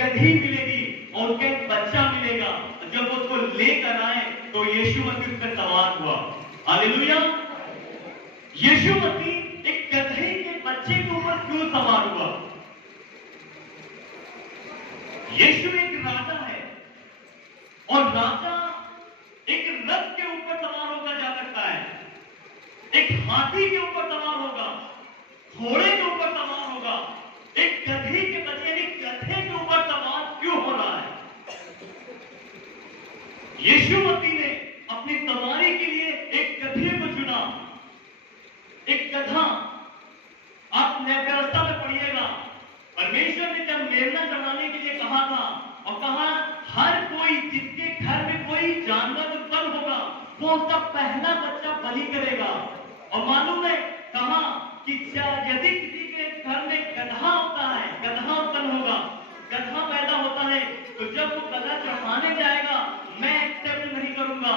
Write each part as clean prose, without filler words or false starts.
गधी मिलेगी और उसका एक बच्चा मिलेगा। जब वो उसको लेकर आए तो यीशु मसीह उस पर सवार हुआ। हालेलुया। यीशु मसीह एक गधे के बच्चे के ऊपर क्यों सवार हुआ? यीशु एक राजा है और राजा एक रथ के ऊपर सवार होकर जा सकता है, एक हाथी के ऊपर सवार होगा, घोड़े के ऊपर सवार होगा। एक गधे के बच्चे गधे के ऊपर सवार क्यों हो रहा है? यीशु मसीह ने अपनी सवारी के लिए एक गधे को चुना। एक गधा, आप व्यवस्था में पढ़िएगा, परमेश्वर ने जब मेमना चढ़ाने के लिए कहा था और कहा हर कोई जिसके घर में कोई जानवर उत्पन्न होगा वो उसका पहला बच्चा बलि करेगा। और मालूम है कहा कि यदि किसी के घर में गधा होता है, गधा उत्पन्न होगा, गधा पैदा होता है, तो जब वो गधा चढ़ाने जाएगा मैं एक्सेप्ट नहीं करूंगा,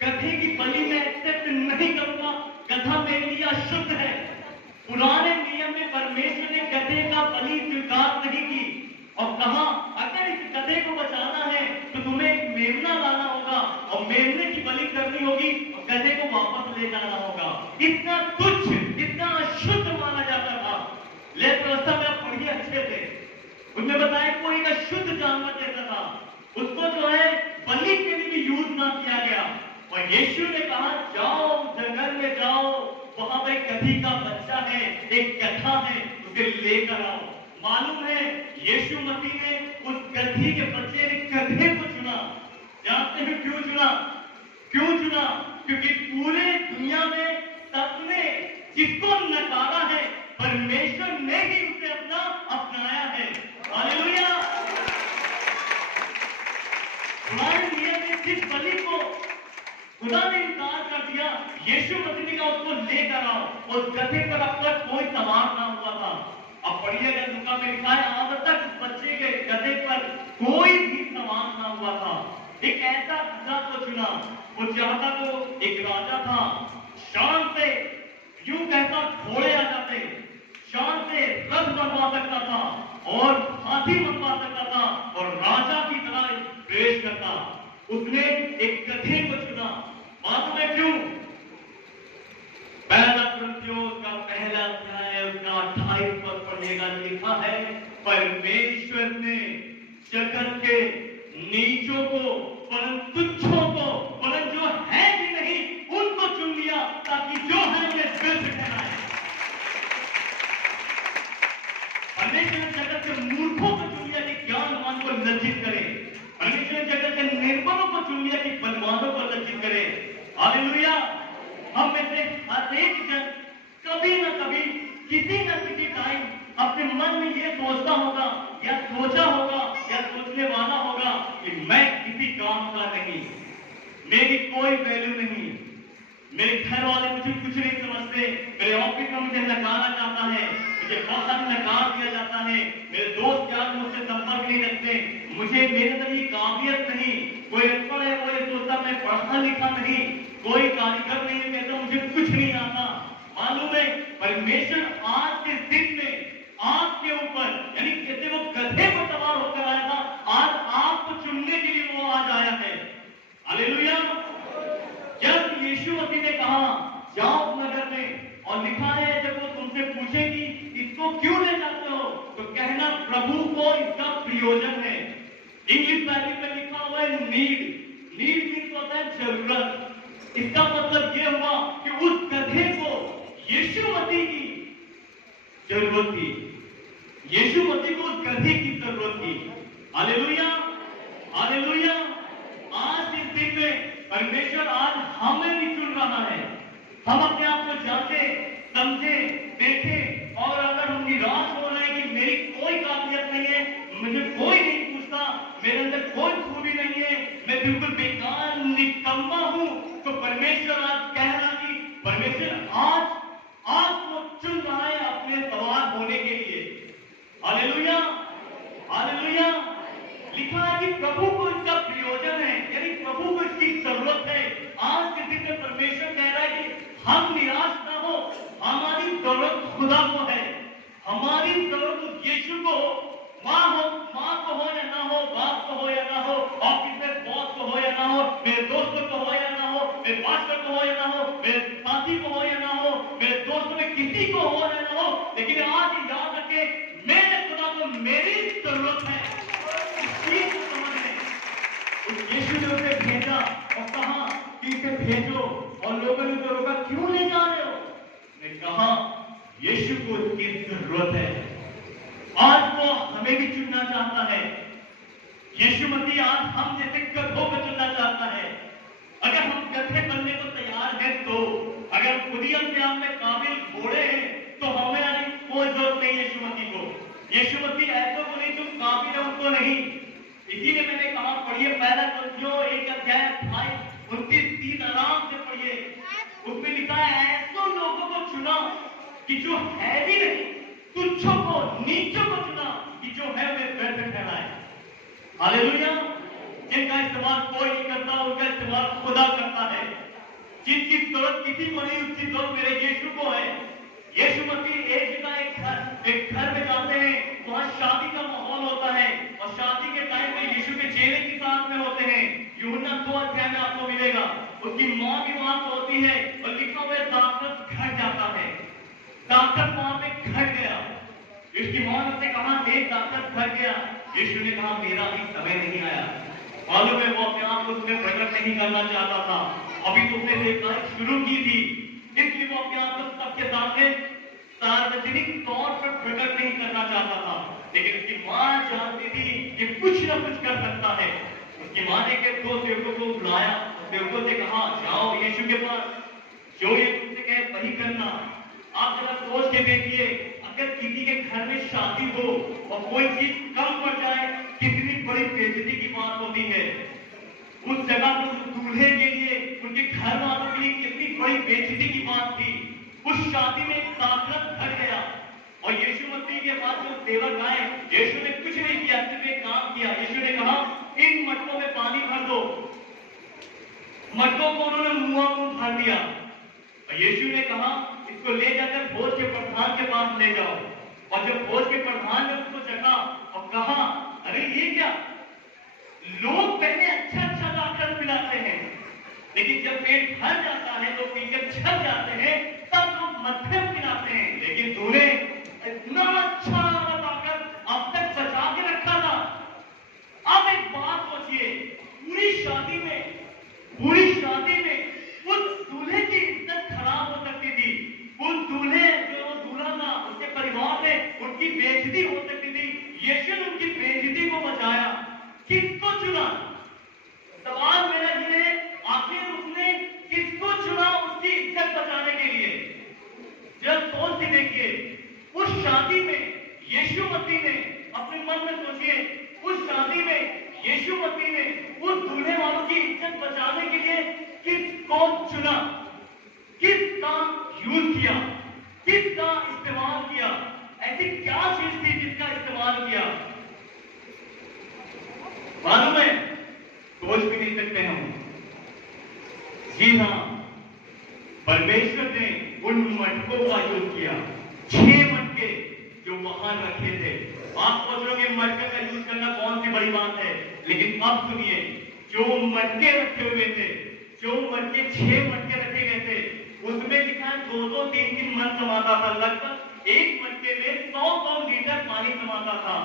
गधे की बलि में एक्सेप्ट नहीं करूंगा, गधा मेरे लिए अशुद्ध है। पुराने नियम में परमेश्वर ने गधे का बलि स्वीकार नहीं की और कहा अगर इस गधे को बचाना है तो तुम्हें एक मेमना लाना होगा और मेमने की बलि करनी होगी और गधे को वापस ले जाना होगा। इतना तुच्छ, इतना अशुद्ध माना जाता था। लेख व्यवस्था में आप पढ़िए अच्छे से, उनमें बताया कोई अशुद्ध जानवर जैसा था, उसको जो है बलि के लिए भी यूज ना किया गया। और यीशु ने कहा जाओ जंगल में जाओ, वहां पर गधी का बच्चा है, एक गधा है, उसे लेकर आओ। मालूम है यीशु मसीह ने उस गधी के बच्चे ने गधे को चुना। जानते हैं क्यों चुना? क्यों चुना? क्योंकि पूरे दुनिया में सबने जिसको नकारा है परमेश्वर ने ही उसे अपना अपनाया है। हालेलुया। पुराने नियम में जिस बलि को खुदा ने इनकार कर दिया, यीशु मसीह का उसको लेकर आओ। उस गधे पर अब तक कोई सवार ना हुआ था। अब पढ़िएगा लूका में लिखा है अब तक बच्चे के गधे पर कोई भी सवार ना हुआ था। एक ऐसा गधा को चुना, वो चाहता तो एक राजा था, शान से यूं कहता घोड़े आ जाते, शान से रथ बनवा सकता था और हाथी बनवा सकता था और राजा की तरह प्रवेश करता। उसने एक गधे को चुना। मालूम है क्यों? पहला कृत्यों का पहला अध्याय उसका 28 पद पढ़िएगा, लिखा है परमेश्वर ने जगत के नीचों को, परंतु तुच्छों को, परंतु जो है भी नहीं उनको चुन लिया ताकि जो है वे व्यर्थ ठहराए। परमेश्वर ने जगत के मूर्खों को चुन लिया कि ज्ञानवान को लज्जित करे। परमेश्वर ने जगत के निर्बलों को चुन लिया कि बलवानों को लज्जित करे। हालेलुया। हम में से हर एक जन कभी न कभी किसी न किसी टाइम अपने मन में ये सोचता होगा या सोचा होगा या सोचने वाला होगा कि मैं किसी काम का नहीं, मेरी कोई वैल्यू नहीं, मेरे घर वाले मुझे कुछ नहीं समझते, मेरे ऑफिस में मुझे नकारा जाता है, मुझे बहुत सारा नकार दिया जाता है, मेरे दोस्त यार मुझसे संपर्क नहीं रखते, मुझे मेरे अंदर ये काबिलियत नहीं, कोई अनपढ़ है वो ये सोचता मैं पढ़ा लिखा नहीं, कोई कारीगर नहीं है, कहता मुझे कुछ नहीं आता। मालूम है परमेश्वर आज के दिन में आपके ऊपर, यानी जैसे वो गधे को सवार होकर आया था, आज आपको चुनने के लिए वो आज आया है। हालेलुया। जब यीशु मसीह ने कहा जाओ नगर में, और लिखा है जब वो तुमसे पूछेगी इसको क्यों ले जाते हो तो कहना प्रभु को इसका प्रयोजन है। इंग्लिश बाइबल में लिखा हुआ है नीड। नीड मीन्स होता है जरूरत। इसका मतलब यह हुआ कि उस गधे को यीशु मसीह की जरूरत थी। यीशु मसीह को उस गधे की जरूरत थी। हालेलुया। हालेलुया। आज इस दिन में परमेश्वर आज हमें भी चुन रहा है। हम अपने आप को जांचे, समझे, देखें, और अगर हम निराश हो रहे हैं कि मेरी कोई काबिलियत नहीं है, मुझे कोई नहीं पूछता, मेरे अंदर कोई खूबी नहीं है, मैं बिल्कुल बेकार निकम्मा हूं, तो परमेश्वर आज कह रहा कि परमेश्वर आज आपको चुन रहा है अपने सवार होने के लिए। हालेलुया। हालेलुया। लिखा है कि प्रभु को इसका प्रयोजन है, यानी प्रभु को इसकी जरूरत है। आज के दिन में परमेश्वर कह रहा है कि हम निराश ना हो, हमारी जरूरत खुदा को है, हमारी जरूरत यीशु को, माँ को को हो या ना हो, ऑफिस में बॉस को हो या ना हो, मेरे दोस्तों को हो या ना हो, मेरे पास्टर को हो या ना हो, मेरे साथी को हो या ना हो, मेरे दोस्तों में किसी को हो या ना हो, लेकिन आज याद रखे मेरे खुदा को मेरी जरूरत है। इस चीज को समझ लें। यीशु ने उसे भेजा और कहा कि इसे भेजो, और लोगों ने तो रोका, क्यों नहीं जा रहे हो? ने कहा यीशु को उसकी जरूरत है। आज वो हमें भी चुनना चाहता है। यीशु मसीह आज हम जैसे गधों को चुनना चाहता है। अगर हम गधे बनने को तैयार हैं तो, अगर खुद ही अपने आप में काबिल घोड़े हैं तो हमें कोई जरूरत नहीं यीशु मसीह को। यीशु मसीह ऐसों को नहीं, तुम काबिल है उनको नहीं। इसीलिए मैंने कहा पढ़िए पहला कोरिन्थियों 1:28-29 आराम से पढ़िए। उसमें लिखा है ऐसो लोगों को चुना कि जो है भी नहीं, तुच्छों को नीचों को चुना कि जो है वे व्यर्थ ठहराए। हालेलुया। जिनका इस्तेमाल कोई नहीं करता, उनका इस्तेमाल खुदा करता है। जिसकी जरूरत किसी को नहीं, उसकी जरूरत मेरे यीशु को है। यीशु मसीह एक जगह एक घर में जाते हैं, वहां शादी का माहौल होता है, और शादी के टाइम में यीशु के चेले के साथ में होते हैं। यूहन्ना 2 अध्याय में आपको मिलेगा। उसकी मां भी वहां होती है, और लिखा हुआ दाखरस घट जाता है। दाखरस वहां पे घट गया। इसकी मां ने उससे कहा देख दाखरस घट गया। यीशु ने कहा मेरा भी समय नहीं आया। मालूम है वो अपने आप को उसमें प्रकट नहीं करना चाहता था, अभी तो उसने सेवकाई शुरू की थी, इसलिए वो अपने आप को सबके सामने सार्वजनिक तौर पर प्रकट नहीं करना चाहता था। लेकिन उसकी मां जानती थी कि कुछ ना कुछ कर सकता है। उसकी मां ने के 2 सेवकों को बुलाया, सेवकों से कहा जाओ यीशु के पास, जो ये तुमसे कहे वही करना। आप जरा सोच के देखिए, अगर किसी के घर में शादी हो और कोई चीज कम पड़ जाए, कितनी बड़ी बेइज्जती की बात होती है। उस जगह पर उस दूल्हे के लिए, उनके घर वालों के लिए कितनी बड़ी बेइज्जती की बात थी। उस शादी में एक दाखरस घट गया, और यीशु मसीह के पास जो सेवक आए, यीशु ने कुछ नहीं किया, सिर्फ एक काम किया। यीशु ने कहा इन मटकों में पानी भर दो। मटकों को उन्होंने मुंह भर दिया। यीशु ने कहा इसको ले जाकर फौज के प्रधान के पास ले जाओ। और जब फौज के प्रधान ने उसको चखा और कहा अरे ये क्या, लोग पहले अच्छा अच्छा दाखरस पिलाते हैं, लेकिन जब पेट भर जाता है तो पीकर छक जाते हैं, तब लोग मध्यम पिलाते हैं, लेकिन तूने इतना अच्छा दाखरस अब तक बचा के रखा था। अब एक बात सोचिए, पूरी शादी में उस दूल्हे की इज्जत खराब हो सकती थी। उस दूल्हे जो दूल्हा था उसके परिवार में उनकी बेइज्जती हो सकती थी। यीशु ने उनकी बेइज्जती को बचाया। किसको चुना? सवाल मेरा ये है, आखिर उसने किसको चुना उसकी इज्जत बचाने के लिए? जब सोच के देखिए, उस शादी में यीशु मसीह ने, अपने मन में सोचिए, उस शादी में यीशु मसीह ने उस दूल्हे वालों की इज्जत बचाने के लिए किसको चुना, किसका यूज किया, किसका इस्तेमाल किया? ऐसी क्या चीज थी जिसका इस्तेमाल किया? मालूम है, सोच भी नहीं सकते हम। जी हाँ, परमेश्वर ने उन मटकों का यूज किया। 6 मटके जो वहां रखे थे। आप सोच रहे हो मटके का यूज करना कौन सी बड़ी बात है, लेकिन अब सुनिए, जो मटके रखे हुए थे, जो मटके 6 मटके रखे गए थे, उसमें लिखा 2-2, 3-3 मन समाता था। लगभग एक मटके में 100 लीटर पानी समाता था।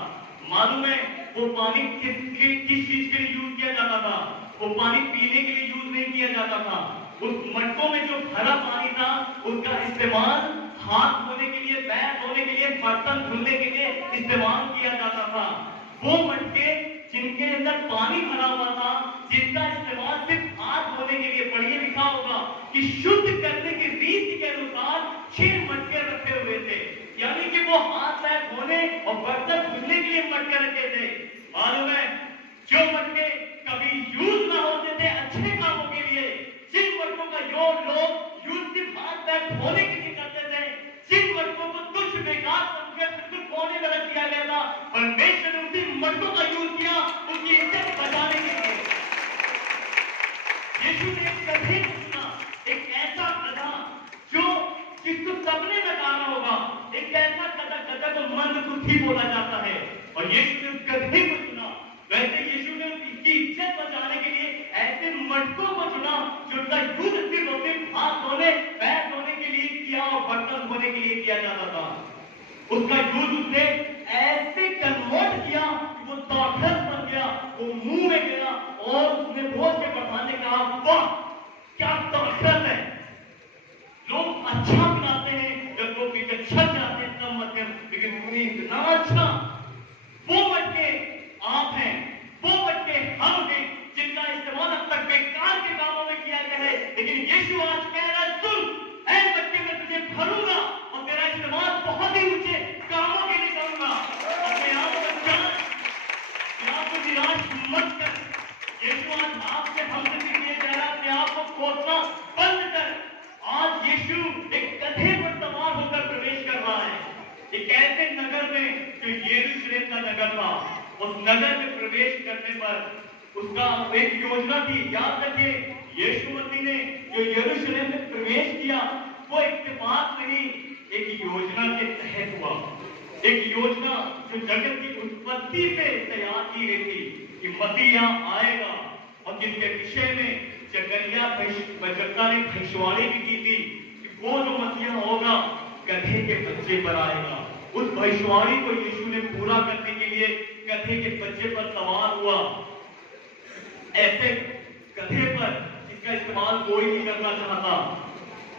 मालूम है वो पानी किस चीज के लिए यूज किया जाता था? वो पानी पीने के लिए यूज नहीं किया जाता था। उस मटकों में जो भरा पानी था उसका इस्तेमाल हाथ धोने के लिए, पैर धोने के लिए, बर्तन धुलने के लिए इस्तेमाल किया जाता था। वो मटके जिनके अंदर पानी भरा हुआ था, जिसका इस्तेमाल सिर्फ हाथ धोने के लिए, पढ़िए लिखा होगा कि शुद्ध करने की रीति के अनुसार 6 मटके रखे हुए थे। यानी कि वो हाथ पैर धोने और बर्तन धुलने के लिए मटके रखे थे। मालूम है, जो मटके कभी यूज ना होते थे अच्छे कामों के लिए, जिन मटकों का लोग यूज सिर्फ हाथ पैर धोने के लिए करते थे, जिन मटकों को तुच्छ बेकार समझकर बिल्कुल कोने में रख दिया गया था, परमेश्वर ने उसी मटकों का यूज किया उसकी इज्जत बचाने के लिए। यीशु ने एक गधे को चुना, एक ऐसा गधा जिसको सबने नकारा होगा, एक ऐसा गधा को मंदबुद्धि बोला जाता है, और यीशु ने उस गधे को चुना। वैसे यीशु ने उसका यूज उसने ऐसे कन्वर्ट किया कि वो ताकत बन गया, वो मुंह में गया और उसने बोझ के बढ़ाने कहा, वाह क्या ताकत है। लोग अच्छा बनाते हैं जब लोग पीछे छत जाते हैं तब मध्यम, लेकिन उन्हें इतना अच्छा, वो मटके आप हैं, वो मटके हम हैं जिनका इस्तेमाल अब तक बेकार के कामों में किया गया है, लेकिन यीशु आज कह रहा है, सुन ऐ मटके मैं तुझे भरूंगा और तेरा इस्तेमाल बहुत ही ऊंचे कामों के लिए करूंगा। अपने आप को जान, आपको निराश मत कर। यीशु आज आपसे हमसे भी ये कह रहा है, अपने आप को खोदना बंद कर। आज यीशु एक गधे पर सवार होकर प्रवेश कर रहा है एक ऐसे नगर में जो यरूशलेम का नगर था। उस नगर में प्रवेश करने पर उसका एक योजना थी। याद रखिए, यीशु मसीह ने जो यरूशलेम में प्रवेश किया वो इत्तेफाक नहीं, एक योजना के तहत हुआ। एक योजना जो जगत की उत्पत्ति से तैयार की गई थी कि मसीह यहाँ आएगा, और जिसके विषय में जकरिया भविष्यवक्ता ने भविष्यवाणी भी की थी कि वो जो मसीहा होगा गधे के बच्चे पर आएगा। उस भविष्यवाणी को यीशु ने पूरा करने के लिए गधे के बच्चे पर सवार हुआ। ऐसे गधे पर जिसका इस्तेमाल कोई नहीं करना चाहता,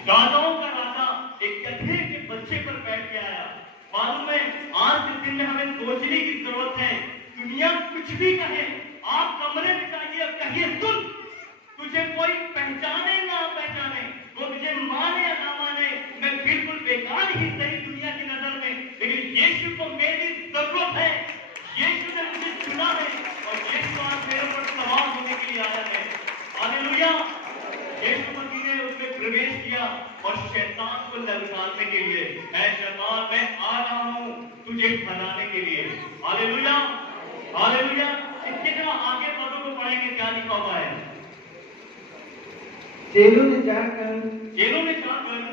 राजाओं का राजा एक गधे के बच्चे पर बैठ के आया। मालूम है, आज के दिन में हमें सोचने की जरूरत है। दुनिया कुछ भी कहे, आप कमरे में जाइए, कहिए सुन, तुझे कोई पहचाने ना पहचाने, वो तुझे माने या ना माने, मैं बिल्कुल बेकार ही सही दुनिया की नजर में, लेकिन यीशु को मेरी जरूरत है। यीशु ने मुझे चुना है और यीशु आज मेरे पर सवार होने के लिए आया है। हालेलुया। यीशु मसीह ने उसमें प्रवेश किया और शैतान को ललकारने के लिए, ऐ शैतान मैं आ रहा हूं तुझे भगाने के लिए। Hallelujah, hallelujah. इसके जब आगे पदों को पढ़ेंगे क्या लिखा हुआ है। चेलों ने जाकर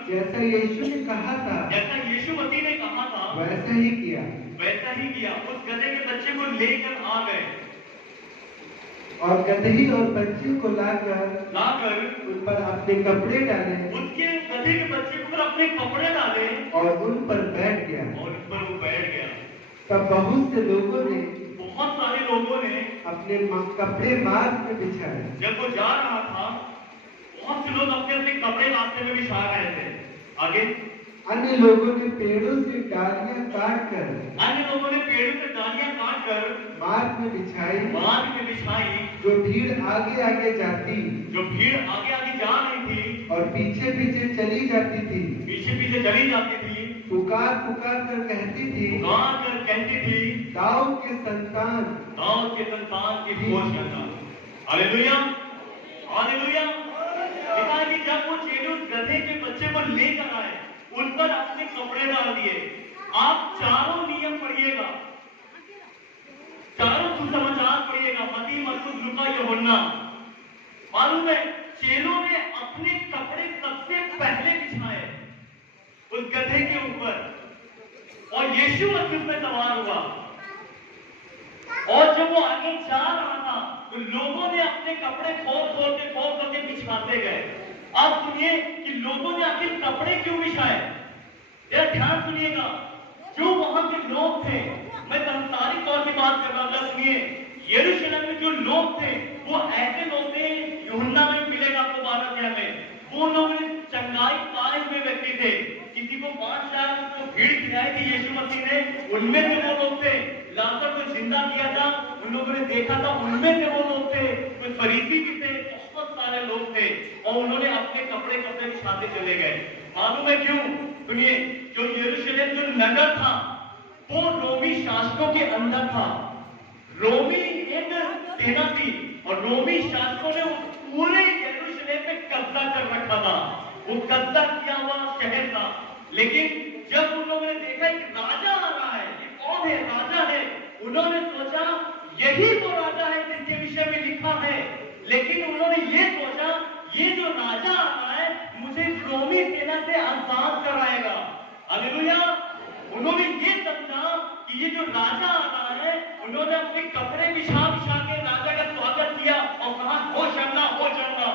जैसा यीशु ने कहा था, जैसा यीशु मसीह ने कहा था वैसा ही किया। उस गधे के बच्चे को लेकर आ गए और गधे और बच्चे को लाकर उन पर अपने कपड़े डाले, उसके गधे के बच्चे पर अपने कपड़े डाले और उन पर बैठ गया। तब बहुत सारे लोगों ने अपने कपड़े मार्ग में बिछाए। जब वो जा रहा था, बहुत से लोग अपने अपने कपड़े रास्ते में बिछा रहे थे। आगे अन्य लोगों ने पेड़ों से डालियां काट कर मार्ग में बिछाई, जो भीड़ आगे आगे जा रही थी और पीछे पीछे चली जाती थी, पुकार कर कहती थी, दाऊद के संतान की खोज करना। Hallelujah, hallelujah. कि जब वो चेले उस गधे के बच्चे को लेकर आए, उन पर अपने कपड़े डाल दिए। आप चारों नियम पढ़िएगा, चारों सुसमाचार पढ़िएगा, मत्ती, मरकुस, लूका, यूहन्ना। मालूम है, चेलों ने अपने कपड़े सबसे पहले बिछाए उस गधे के ऊपर और यीशु मसीह में सवार हुआ। और जब वो आगे जा रहा था तो लोगों ने अपने कपड़े खोल के बिछाते गए। आप सुनिए कि लोगों ने आखिर कपड़े क्यों बिछाए। जरा ध्यान सुनिएगा, जो वहां के लोग थे, मैं सांसारिक तौर की बात कर रहा था। सुनिए, यरूशलेम में जो लोग थे वो ऐसे लोग थे, यूहन्ना में मिलेगा आपको 12 अध्याय में, वो लोग चंगाई पाए हुए व्यक्ति थे। किसी को 5,000 को भीड़ खिलाई थी यीशु मसीह ने, उनमें से वो लोग थे। लाजर को जिंदा किया था, उन लोगों ने देखा था, उनमें से वो लोग थे। कुछ फरीसी भी थे, बहुत सारे लोग थे और उन्होंने अपने कपड़े बिछाते चले गए। मालूम है क्यों? सुनिए, जो यरूशलेम जो नगर था वो रोमी शासकों के अंदर था। रोमी एक सेना थी और रोमी शासकों ने पूरे यरूशलेम में कब्जा कर रखा था। वो कब्जा किया हुआ शहर था। लेकिन जब उन लोगों ने देखा कि राजा आ रहा है, ये कौन है? राजा है। उन्होंने सोचा यही वो राजा है जिसके विषय में लिखा है। लेकिन उन्होंने ये सोचा ये जो राजा आ रहा है मुझे रोमी सेना से आजाद कराएगा। हालेलुया। उन्होंने ये समझा कि ये जो राजा आ रहा है, उन्होंने अपने कपड़े बिछा के राजा का स्वागत किया और कहा होशाना होशाना,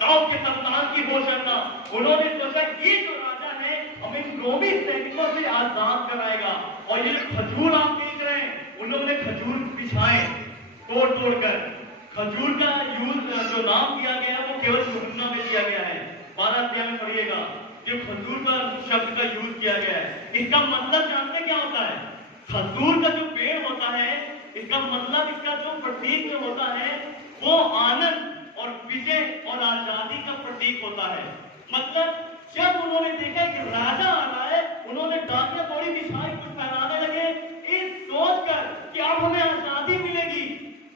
दाऊद के संतान की होशाना। उन्होंने सोचा ये जो राजा है हमें रोमी सैनिकों से आजाद कराएगा। और ये खजूर आप देख रहे हैं, उन लोगों ने खजूर बिछाए तोड़ तोड़ कर। खजूर का यूज जो नाम दिया गया है वो केवल यूहन्ना में दिया गया है। 12 अध्याय में पढ़िएगा, जो खजूर का शब्द का यूज किया गया है, इसका मतलब जानते क्या होता है? खजूर का जो पेड़ होता है, इसका मतलब, इसका जो प्रतीक में होता है वो आनंद और विजय और आजादी का प्रतीक होता है। मतलब जब उन्होंने देखा कि राजा आ रहा है, उन्होंने डालियां थोड़ी बिछाई, कुछ फहराने लगे, इस सोचकर कि अब हमें आजादी मिलेगी,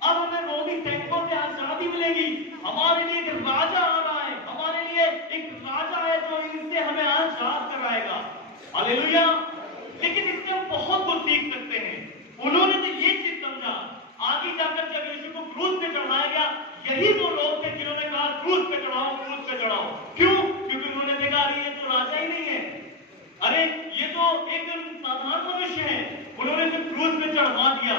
अब हमें रोमी सैनिकों से आजादी मिलेगी, हमारे लिए एक राजा आ रहा है, हमारे लिए एक राजा है जो इससे हमें आजाद कराएगा। हालेलुया। लेकिन इससे हम बहुत कुछ सीख सकते हैं। उन्होंने तो ये चीज समझा, आगे जाकर जब यीशु को क्रूस पे चढ़ाया गया, यही वो लोग थे जिन्होंने कहा क्रूस पे चढ़ाओ, क्रूस पे चढ़ाओ। क्यों? क्योंकि उन्होंने देखा अरे ये तो राजा ही नहीं है, अरे ये तो एक साधारण मनुष्य है, उन्होंने इसे क्रूस पे चढ़ा दिया।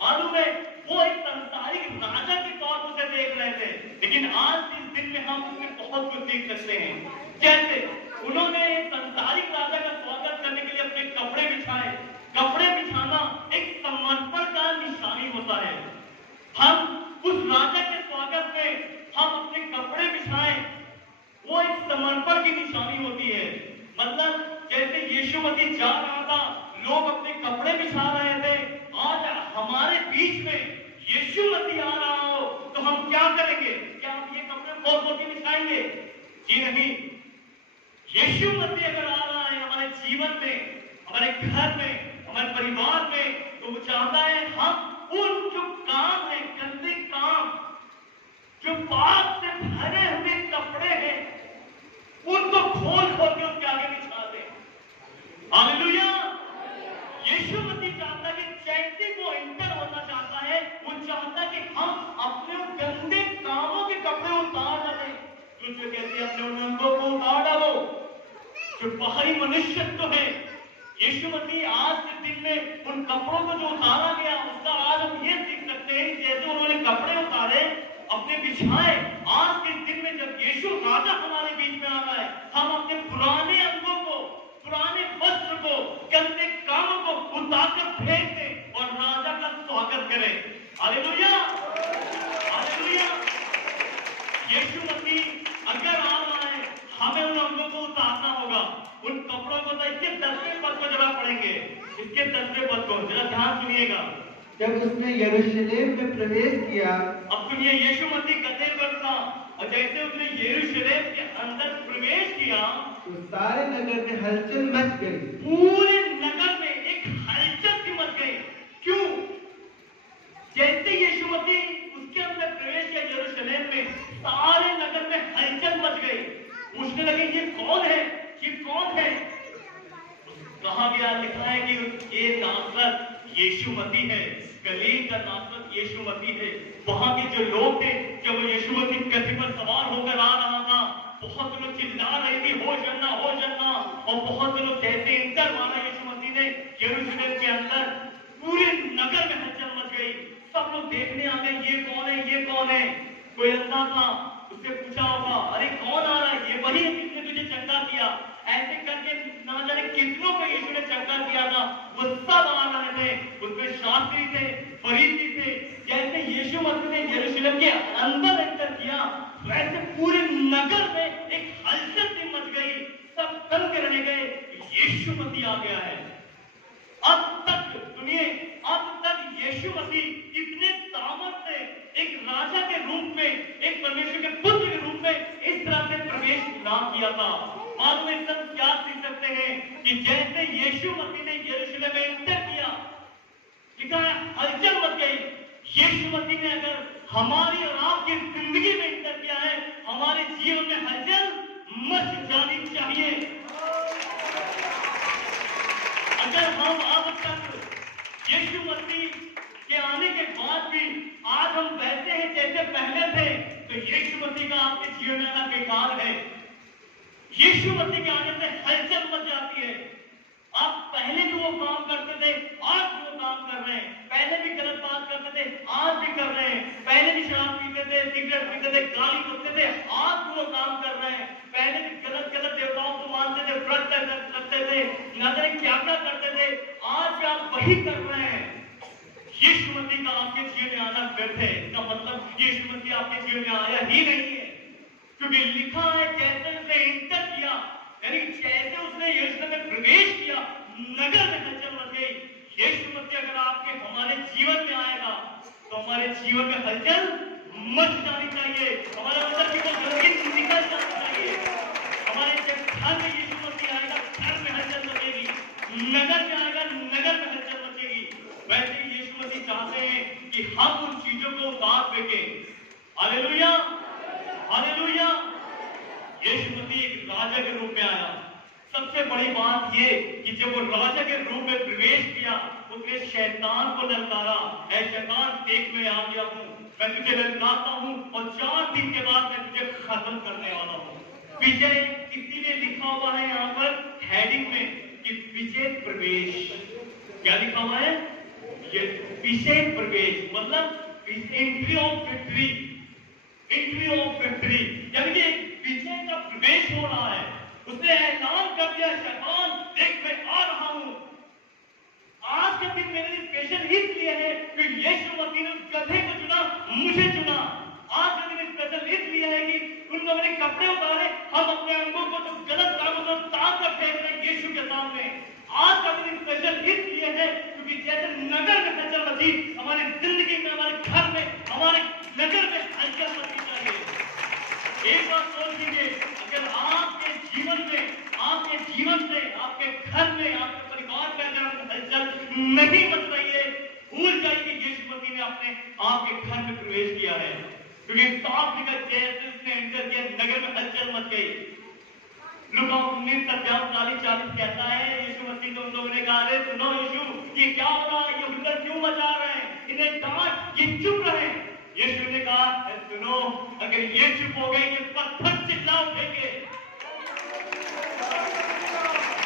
मालूम है, वो एक संसारिक राजा के तौर पर उसे देख रहे थे। लेकिन आज इस दिन में हम उसमें बहुत कुछ सीख सकते हैं। जैसे उन्होंने संसारिक राजा का स्वागत करने के लिए अपने कपड़े बिछाए। कपड़े बिछाना एक समर्पण का निशानी होता है। हम उस राजा के स्वागत में हम अपने कपड़े बिछाएं, वो एक समर्पण की निशानी होती है। मतलब जैसे यीशु मसीह जा रहा था, लोग अपने कपड़े बिछा रहे थे, आज हमारे बीच में यीशु मसीह आ रहा हो तो हम क्या करेंगे? क्या हम ये कपड़े खोल खोल के बिछाएंगे? जी नहीं। यीशु मसीह अगर आ रहा है हमारे जीवन में, हमारे घर में, हमारे परिवार में, तो वो चाहता है हम उन जो काम है, गंदे काम, जो पाप से भरे हुए कपड़े हैं, उनको खोल खोल के उसके आगे बिछा दें। हालेलुया। यीशु मसीह चाहता है कि जैसे वो इंटर होना चाहता है, वो चाहता है कि हम अपने गंदे कामों के कपड़े उतार डालें। जो कहते हैं अपने उन अंगों को उतार डालो, जो बाहरी मनुष्यत्व है। यीशु मसीह आज के दिन में उन कपड़ों को जो उतारा गया, उसका आज हम ये सीख सकते हैं, जैसे उन्होंने कपड़े उतारे, अपने बिछाए, आज के दिन में जब यीशु राजा हमारे बीच में आ रहा है, हम अपने पुराने अंगों को, पुराने वस्त्र को, गंदे कामों को उतारकर फेंक दें और राजा का स्वागत करें। हालेलुया। हालेलुया। यीशु मसीह अगर आ रहा है, हमें उन अंगों को उतारना होगा, उन कपड़ों को। तो इसके 10वें पद को जरा पढ़ेंगे, इसके 10वें पद को जरा ध्यान सुनिएगा। जब उसने यरूशलेम में प्रवेश किया, अब सुनिए, यीशु मसीह गधे पर था और जैसे उसने यरूशलेम के अंदर प्रवेश किया तो सारे नगर में हलचल मच गई। पूरे नगर में एक हलचल सी मच गई। क्यों? जैसे यीशु मसीह उसके अंदर प्रवेश किया यरूशलेम में, सारे नगर में हलचल मच गई। पूछने लगे ये कौन है, ये कौन है? कहा गया, लिखा है कि ये नासरत यीशु मसीह है, गलील का नासरत यीशु मसीह है। वहां के जो लोग थे, जब वो यीशु मसीह गधे पर सवार होकर आ रहा था, बहुत लोग चिल्ला रहे थे होशन्ना होशन्ना, और बहुत लोग जैसे इंटर मारा यीशु मसीह ने यरूशलेम के अंदर, पूरे नगर में हलचल मच गई। सब लोग देखने आ गए, ये कौन है, ये कौन है? कोई अंधा था, उससे पूछा होगा, अरे कौन आ रहा है? ये वही है जिसने तुझे चंगा किया। ऐसे करके ना जाने कितनों को यीशु ने चंगा किया था, वो सब आ रहे थे। उसमें शास्त्री थे, फरीसी थे। जैसे यीशु मसीह ने यरूशलेम के अंदर एंटर किया, वैसे पूरे नगर में एक हलचल सी मच गई। सब दंग के रह गए, यीशु मसीह आ गया है। अब तक सुनिए, अब तक यीशु मसीह इतने ताकत से एक राजा के रूप में, एक परमेश्वर के पुत्र के रूप में इस तरह से प्रवेश ना किया था। मालूम है सब क्या सीख सकते हैं कि जैसे यीशु मसीह ने यरूशलेम में एंटर किया, लिखा है हलचल मच गई। यीशु मसीह ने अगर हमारी और आपकी जिंदगी में एंटर किया है, हमारे जीवन में हलचल मच जानी चाहिए। अगर हम अब तक यीशु मसीह के आने के बाद भी आज हम वैसे हैं जैसे पहले थे, तो यीशु मसीह का आपके जीवन में आना बेकार है। यीशु मसीह के आने से हलचल मच जाती है। आप पहले भी वो काम करते थे, आज भी वो काम कर रहे हैं। पहले भी गलत बात करते थे, आज भी कर रहे हैं। पहले भी शराब पीते थे, सिगरेट पीते थे, गाली करते थे, आज वो काम कर रहे हैं। पहले भी गलत गलत देवताओं को मानते थे, व्रत करते थे, न जाने क्या क्या करते थे, आज आप वही कर रहे हैं। यीशु मसीह का आपके जीवन में आना व्यर्थ है। इसका मतलब यीशु मसीह आपके जीवन में आया ही नहीं है, क्योंकि लिखा है जैसे उसने इंटर किया, यानी जैसे उसने यीशु में प्रवेश किया, नगर में हलचल मच गई। यीशु मसीह अगर आपके हमारे जीवन में आएगा तो हमारे जीवन में हलचल मच जानी चाहिए, हमारे अंदर की वो गंदगी निकल जानी चाहिए। हमारे जब घर में यीशु मसीह आएगा, घर में हलचल मचेगी, नगर में आएगा, नगर में हलचल मचेगी। वैसे ही यीशु मसीह चाहते हैं कि हम उन चीजों को उतार फेंकें। Hallelujah, hallelujah. यीशु मसीह एक राजा के रूप में आया। सबसे बड़ी बात ये कि जब वो राजा के रूप में प्रवेश किया, उसने शैतान को ललकारा, ऐ शैतान देख मैं आ गया हूँ, मैं तुझे ललकारता हूँ और 4 दिन के बाद मैं तुझे खत्म करने वाला हूँ। विजय इसीलिए लिखा हुआ है यहाँ पर हेडिंग में कि विजय प्रवेश। क्या लिखा हुआ है? ये विजय प्रवेश मतलब entry of victory, entry of victory, यानी कि विजय का प्रवेश हो रहा है। उसने ऐलान कर दिया, शैतान देख मैं आ रहा हूं। आज का दिन मेरे लिए स्पेशल इसलिए है कि यीशु मसीह ने उस गधे को चुना, मुझे चुना। आज का दिन स्पेशल इसलिए है कि उनको अपने कपड़े उतारे, हम अपने अंगों को जो गलत कामों को ताक कर फेंक रहे हैं यीशु के सामने। आज का दिन स्पेशल इसलिए है क्योंकि जैसे नगर में हलचल मची, हमारी जिंदगी में, हमारे घर में, हमारे नगर में हलचल मचनी चाहिए। एक बात सोच लीजिए, अगर आपके जीवन में, आपके जीवन से, आपके घर में, आपके परिवार में अगर हलचल नहीं मच रही है, भूल जाइए कि यीशु मसीह ने अपने आपके घर में प्रवेश किया है, क्योंकि साफ लिखा जैसे उसने एंटर किया, नगर में हलचल मच गई। लूका 19:40 कहता है, यीशु मसीह को उन लोगों ने कहा, अरे सुनो यीशु, ये क्या हो रहा है, ये हुल्लड़ क्यों मचा रहे हैं, इन्हें डांट, ये चुप रहे। यीशु ने कहा, सुनो, अगर ये चुप हो गए, ये पत्थर चिल्ला उठेंगे।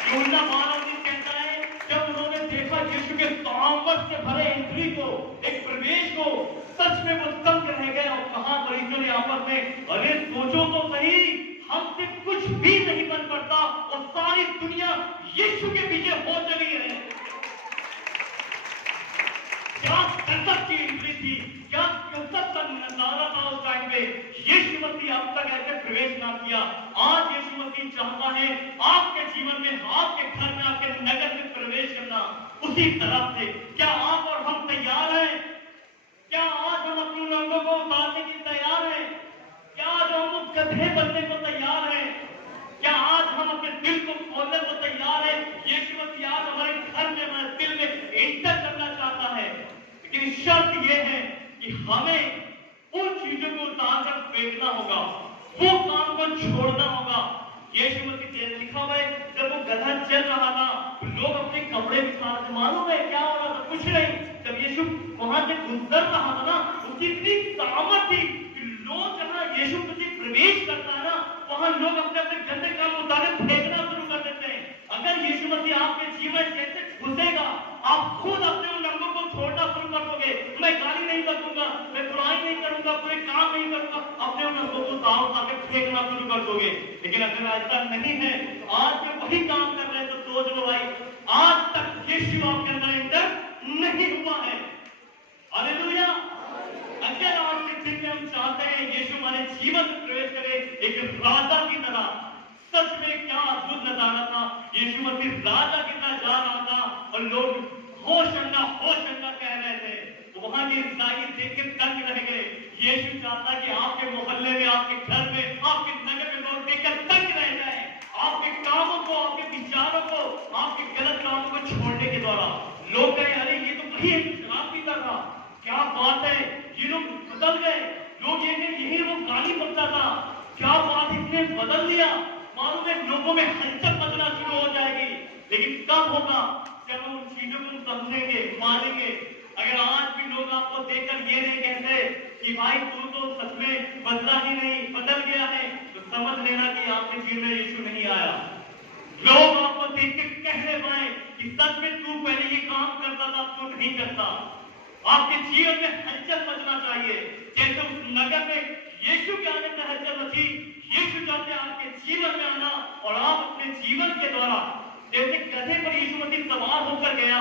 यूहन्ना 12 कहता है, जब उन्होंने देखा यीशु के तामत से भरे एंट्री को, एक प्रवेश को, सच में वो दंग रह गए और कहा फरीसियों ने आपस में, अरे सोचो तो सही, हमसे कुछ भी नहीं बन पड़ता और सारी दुनिया यीशु के पीछे हो चली है। क्या गजब की एंट्री थी, क्या गजब का नजारा था उस टाइम पे। यीशु मसीह अब तक ऐसे प्रवेश ना किया। आज यीशु मसीह चाहता है आपके जीवन में, आपके घर में, आपके नगर में प्रवेश करना उसी तरफ से। क्या आप और हम तैयार हैं? क्या आज हम अपने रंगों को उतारने के तैयार हैं? क्या आज हम गधे बनने को तैयार हैं? क्या आज हम अपने दिल को खोलने को तैयार हैं? यीशु मसीह आज हमारे घर में, हमारे दिल में एंटर करना चाहता है, लेकिन शर्त यह है कि हमें उन चीजों को उतार कर फेंकना होगा, वो काम को छोड़ना होगा। यीशु मसीह जैसे लिखा हुआ है, जब वो गधा चल रहा था, लोग अपने कपड़े बिछा रहे थे। मालूम है क्या हो रहा था? कुछ नहीं। जब यीशु वहां से गुजर रहा था ना, उसकी इतनी ताकत थी कि लोग जहां यीशु मसीह प्रवेश करता है ना, वहां लोग अपने अपने गंदे काम उतारे फेंकना शुरू कर देते हैं। अगर यीशु मसीह आपके जीवन जैसे घुसेगा, आप खुद अपने उन रंगों को छोड़ना शुरू कर दोगे। मैं गाली नहीं करूंगा, मैं बुराई नहीं करूंगा, कोई काम नहीं करूंगा, अपने उन रंगों को ताव उतार फेंकना शुरू कर दोगे। लेकिन अगर ऐसा नहीं है, आज में वही काम कर रहे हैं, तो सोच लो भाई, आज तक यीशु आपके अंदर एंटर नहीं हुआ है। हालेलुया। अगर आज के दिन में हम चाहते हैं यीशु हमारे जीवन में प्रवेश करे एक राजा की तरह, सच में क्या अद्भुत नजारा था। यीशु मसीह राजा की तरह जा रहा था और लोग होशंगा कह रहे थे। तो वहां के ईसाई देख के दंग रह गए। यीशु चाहता कि आपके मोहल्ले में, आपके घर में, आपके नगर में लोग देखकर दंग रह जाए, आपके कामों को, आपके विचारों को, आपके गलत कामों को छोड़ने के द्वारा। लोग कहे, अरे ये तो वही है शराब भी कर रहा, क्या बात है, ये लोग बदल गए। लोग यही वो गाली बकता था, क्या बात, इसने बदल दिया। मालूम है लोगों में हलचल मचना शुरू हो जाएगी। लेकिन कब होगा? जब हम उन चीजों को समझेंगे, मानेंगे। अगर आज भी लोग आपको देखकर ये नहीं कहते कि भाई तू तो सच में बदला ही नहीं, बदल गया है, तो समझ लेना कि आपके जीवन में यीशु नहीं आया। लोग आपको देख के कहने पाए कि सच में तू पहले ये काम करता था, तू नहीं करता। आपके जीवन में हलचल मचना चाहिए। जैसे उस नगर में यीशु के आने से हलचल मची, यीशु चाहते हैं आपके जीवन में आना और आप अपने जीवन के द्वारा जैसे गधे पर यीशु मसीह सवार होकर गया,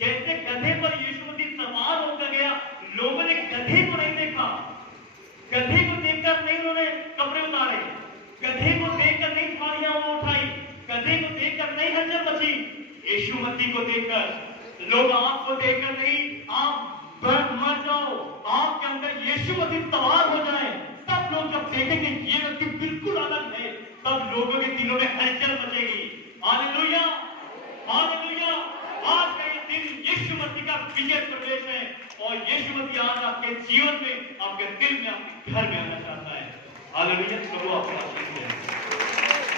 जैसे गधे पर यीशु मसीह सवार होकर गया, लोगों ने गधे को नहीं देखा, गधे को देखकर नहीं उन्होंने कपड़े उतारे, गधे को देखकर नहीं थालियां वो उठाई, गधे को देखकर नहीं हलचल मची। यीशु मसीह को देखकर लोग आपको देखकर नहीं, आप मर जाओ, आपके अंदर यीशु मसीह सवार हो जाए, तब लोग जब देखेंगे ये व्यक्ति बिल्कुल अलग है, तब लोगों के दिलों में हलचल मचेगी। Hallelujah, hallelujah. आज का ये दिन यीशु मसीह का विजय प्रवेश है और यीशु मसीह आज आपके जीवन में, आपके दिल में, आपके घर में आना चाहता है। हालेलुया। प्रभु आपको आशीष दे।